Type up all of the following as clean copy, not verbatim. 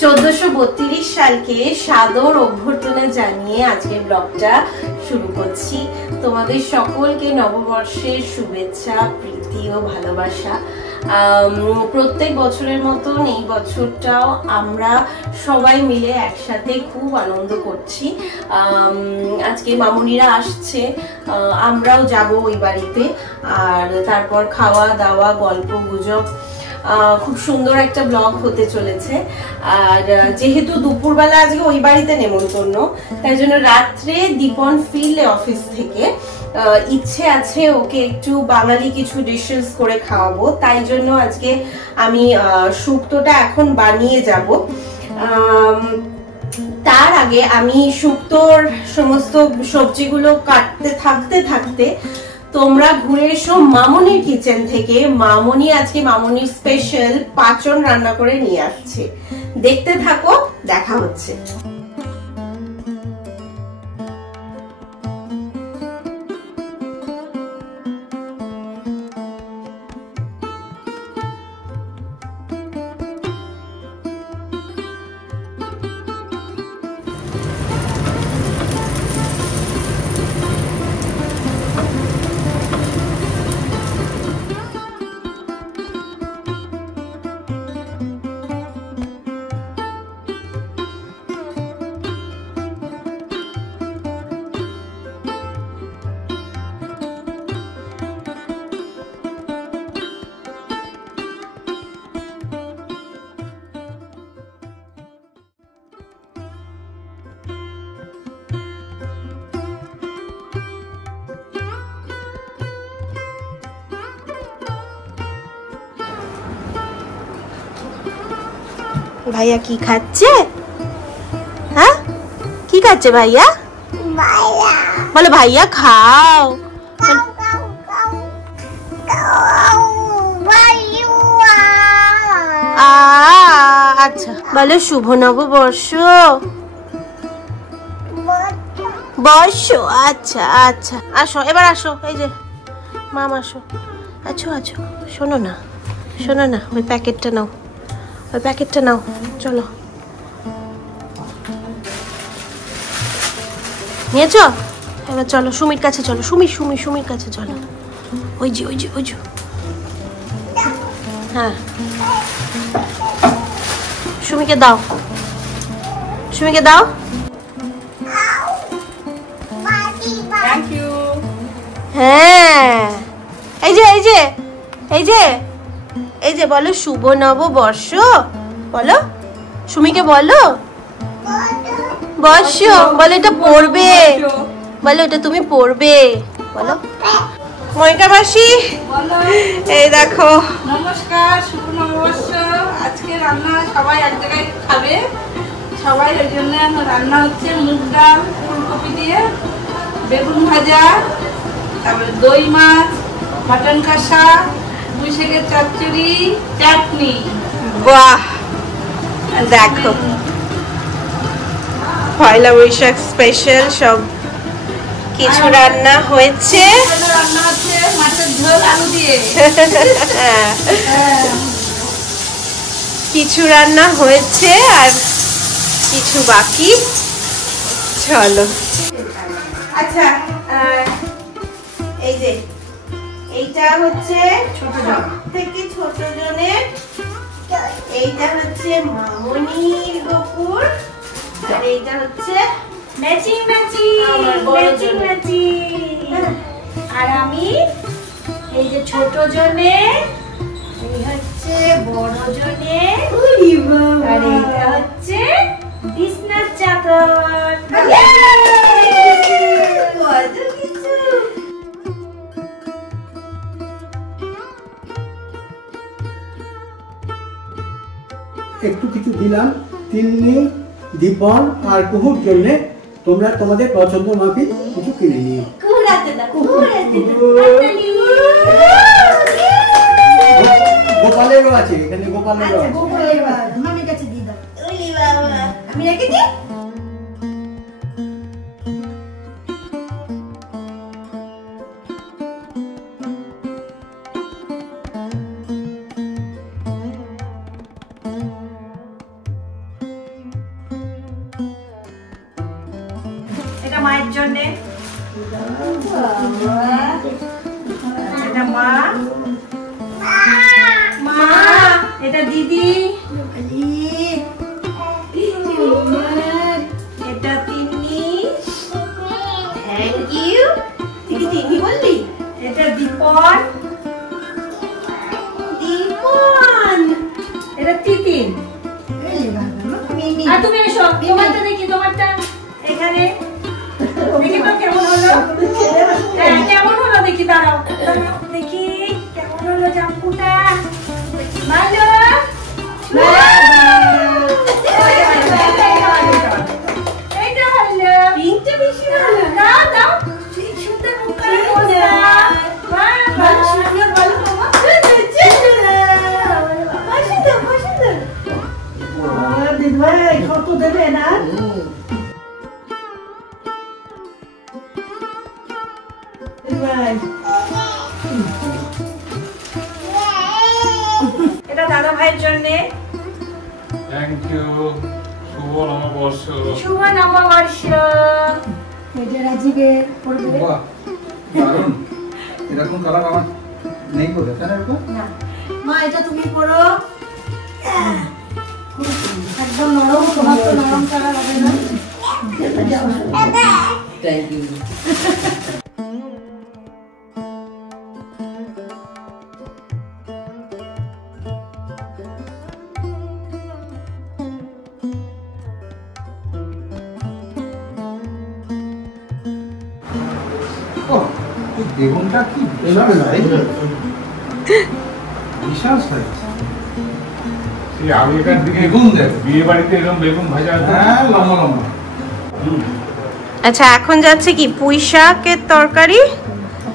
1432 সালকে সাদর অভ্যর্থনা জানিয়ে আজকের ব্লগটা শুরু করছি। তোমাদের সকলকে নববর্ষের শুভেচ্ছা, প্রীতি ও ভালোবাসা। প্রত্যেক বছরের মতন এই বছরটাও আমরা সবাই মিলে একসাথে খুব আনন্দ করছি। আজকে মামুনিরা আসছে, আমরাও যাব ওই বাড়িতে, আর তারপর খাওয়া দাওয়া, গল্প গুজব, খুব সুন্দর একটা ব্লগ হতে চলেছে। আর যেহেতু দুপুরবেলা আজকে ওই বাড়িতে নেমন্তন্ন, তাই জন্য রাত্রে দীপন ফিরলে অফিস থেকে ইচ্ছে আছে ওকে একটু বাঙালি কিছু ডিশেস করে খাওয়াবো। তাই জন্য আজকে আমি শুক্তোটা এখন বানিয়ে যাব। তার আগে আমি শুক্তোর সমস্ত সবজিগুলো কাটতে থাকতে তোমরা ঘুরে এসো মামুনির কিচেন থেকে। মামুনি আজকে মামুনির স্পেশাল পাঁচন রান্না করে নিয়ে আসছে, দেখতে থাকো, দেখা হচ্ছে। ভাইয়া কি খাচ্ছে? হ্যাঁ, কি খাচ্ছে ভাইয়া? বলো ভাইয়া খাও। আচ্ছা, বলো শুভ নববর্ষ। বর্ষ, আচ্ছা আচ্ছা, আসো এবার আসো, এই যে মাম আসো, আছো আছো, শোনো না ওই প্যাকেটটা নাও, ওই প্যাকেটটা নাও, চলো। নিয়েছো? এবার চলো সুমির কাছে চলো, সুমির কাছে চলো। ওই যে হ্যাঁ, সুমিকে দাও। হ্যাঁ, এই যে বলো শুভ নববর্ষ, বলো সুমিকে, বলো বর্ষ, বলো এটা পড়বে, বলো এটা তুমি পড়বে, বলো। ময়িকা মাসি, এই দেখো, নমস্কার, শুভ নববর্ষ। আজকে রান্না সবাই এক জায়গায় খাবে, সবাই ওই জন্য রান্না হচ্ছে মুগ ডাল, ফুলকপি দিয়ে, বেগুন ভাজা, তারপরে দই মাছ, মাটন কষা, পুঁই শাকের চচ্চড়ি, চাটনি। বাহ, দেখো পয়লা বৈশাখ স্পেশাল সব কিছু রান্না হয়েছে। রান্না হচ্ছে মাছের ঝোল আলু দিয়ে, কিছু রান্না হয়েছে আর কিছু বাকি। চলো, আচ্ছা এই যে এইটা হচ্ছে ছোট থেকে ছোট জনের এইটা হচ্ছে মামনির গোপুর, আর এইটা হচ্ছে ম্যাচিং ম্যাচিং ম্যাচিং ম্যাচিং। আর আমি এই যে ছোট জনে, এই হচ্ছে বড় জনে, আর এইটা হচ্ছে বিছনার চাদর। একটু কিছু দিলাম তিন্নি, দীপন আর কুহুর জন্য। তোমরা তোমাদের পছন্দ মাফিক কিছু কিনে নিও। গোপালেরও আছে এখানে, গোপালেরও আছে। আমি রেখে দিই। এটা মায়ের জন্য, এটা মা, মা এটা দিদি, এটা তিন্নি, থ্যাংক ইউ। তুই কি তিন্নি বললি? এটা দীপন, দীপন, এটা তিতিন। আর তুমি এসো, তোমারটা দেখি, তোমারটা এখানে দেখি তো কেমন হলো। হ্যাঁ কেমন হলো দেখি, দাঁড়াও দাঁড়াও দেখি কেমন হলো জাম্পুটা। ভালো এইটা ভালো, পিঙ্কটা বেশি ভালো। দাও দাও সেই সুন্দর মুখ করে বসা। ভালো সুন্দর, ভালো বাবা। সুন্দর, সুন্দর। দিদিভাই কত দেবে না? এটা দাদা ভাইয়ের জন্য। Thank you. শুভ নববর্ষ। শুভ নববর্ষ। এটা রাজীবে পড়বে। বাহ, দারুণ। এরকম কালার আমার নেই বলে, তাই না এরকম? মা এটা তুমি পড়ো। একদম নরম, তোমার তো নরম কালার হবে না। Thank you. এই বেগুনটা কি বিশাল সাইজ, বিশাল সাইজ। সেই আগেকার দিকে বেগুন দেখ, বিয়ে বাড়িতে এরকম বেগুন ভাজা হতো। হ্যাঁ লম্বা লম্বা। আচ্ছা, এখন যাচ্ছে কি পুঁই শাকের তরকারি,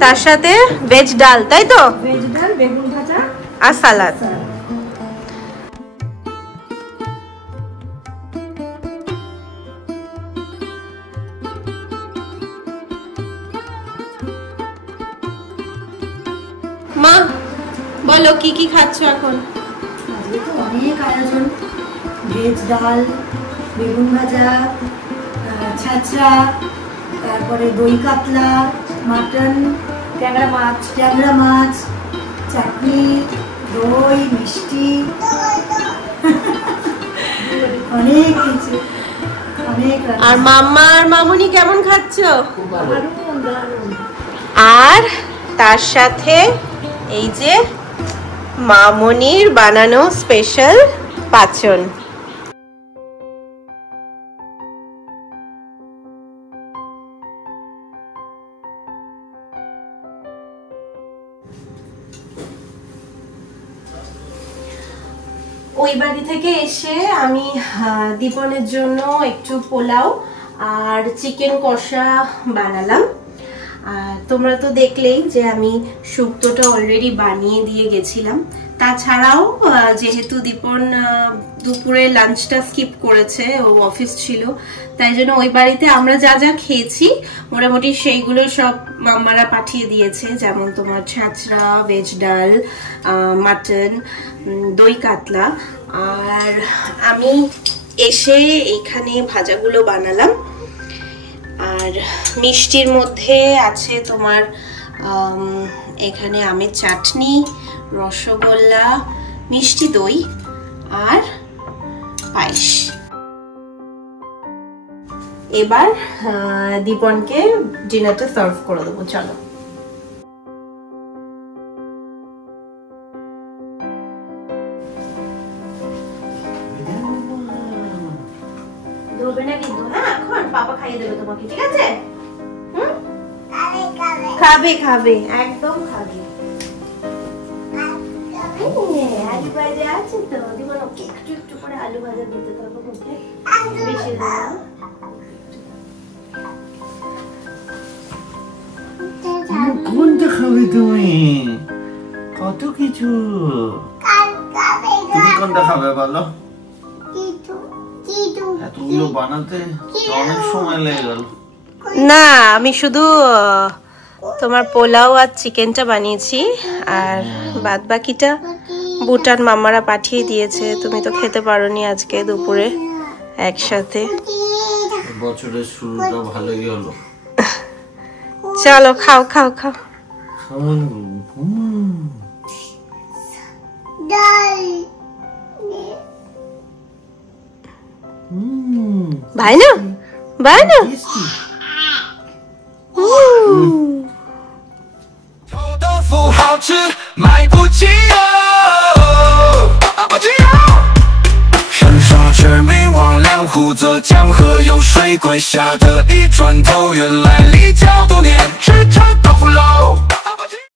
তার সাথে ভেজ ডাল, তাই তো? ভেজ ডাল, বেগুন ভাজা আর সালাদ। মা বলো কি কি খাচ্ছ এখন? আজকে তো অনেক আয়োজন। ভেজ ডাল, বেগুন ভাজা, ছাঁচড়া, তারপরে দই কাতলা, মাটন, ট্যাংরা মাছ, চাটনি, দই, মিষ্টি, অনেক কিছু, অনেক রান্না। আর মাম্মা আর মামুনি কেমন খাচ্ছ? দারুণ, দারুণ। আর তার সাথে এই যে মামনির বানানো স্পেশাল পাচন। ওই বাড়ি থেকে এসে আমি দীপনের জন্য একটু পোলাও আর চিকেন কষা বানালাম। আর তোমরা তো দেখলেই যে আমি শুক্তোটা অলরেডি বানিয়ে দিয়ে গেছিলাম। তাছাড়াও যেহেতু দীপন দুপুরে লাঞ্চটা স্কিপ করেছে, ও অফিস ছিল, তাই জন্য ওই বাড়িতে আমরা যা যা খেয়েছি মোটামুটি সেইগুলো সব মাম্মারা পাঠিয়ে দিয়েছে। যেমন তোমার ছাঁচড়া, ভেজ ডাল, মাটন, দই কাতলা। আর আমি এসে এখানে ভাজাগুলো বানালাম। আর মিষ্টির মধ্যে আছে তোমার এখানে আমের চাটনি, রসগোল্লা, মিষ্টি দই, আর পায়েস। এবার দীপনকে ডিনারটা সার্ভ করে দেবো। চলো। ধরবে না কিন্তু, হ্যাঁ এখন পাপা খাইয়ে দেবে তোমাকে, ঠিক আছে? খাবে খাবে, একদম খাবে। আলু ভাজা আছে তো, দীপন ওকে একটু একটু করে আলু ভাজা দিতে থাকো মুখে, বেশি দেবো না। কোনটা খাবে তুমি? কত কিছু। তুমি কোনটা খাবে বলো? এতগুলো বানাতে অনেক সময় লেগে গেল। না, আমি শুধু তোমার পোলাও আর চিকেনটা বানিয়েছি, আর বাদ বাকিটা বুটার মামারা পাঠিয়ে দিয়েছে। তুমি তো খেতে পারোনি আজকে দুপুরে একসাথে। বছরের শুরুটা ভালোই হলো। চলো খাও খাও খাও। ভাই না ভাই না।湖泽江河有水怪下的一转头，原来离家多年，吃茶豆腐肉。